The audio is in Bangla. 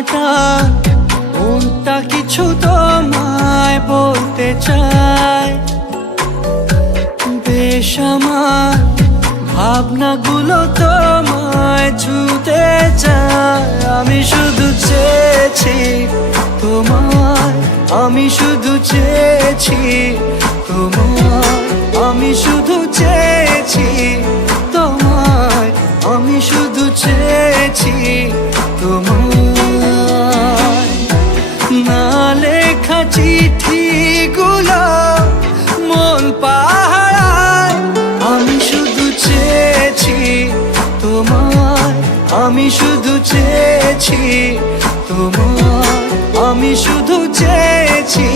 কাটা মনটা কিছু তোমায় বলতে চায়। বেশ আমার ভাবনাগুলো তোমায় ছুতে চায়। আমি শুধু চেয়েছি তোমায়, আমি শুধু চেয়েছি তোমায়, আমি শুধু চেয়েছি তোমায়, আমি শুধু চেয়েছি তোমায়। না লেখা চিঠিগুলো মন পাহারায়। আমি শুধু চেয়েছি তোমায়, আমি শুধু চেয়েছি তোমায়, আমি শুধু চেয়েছি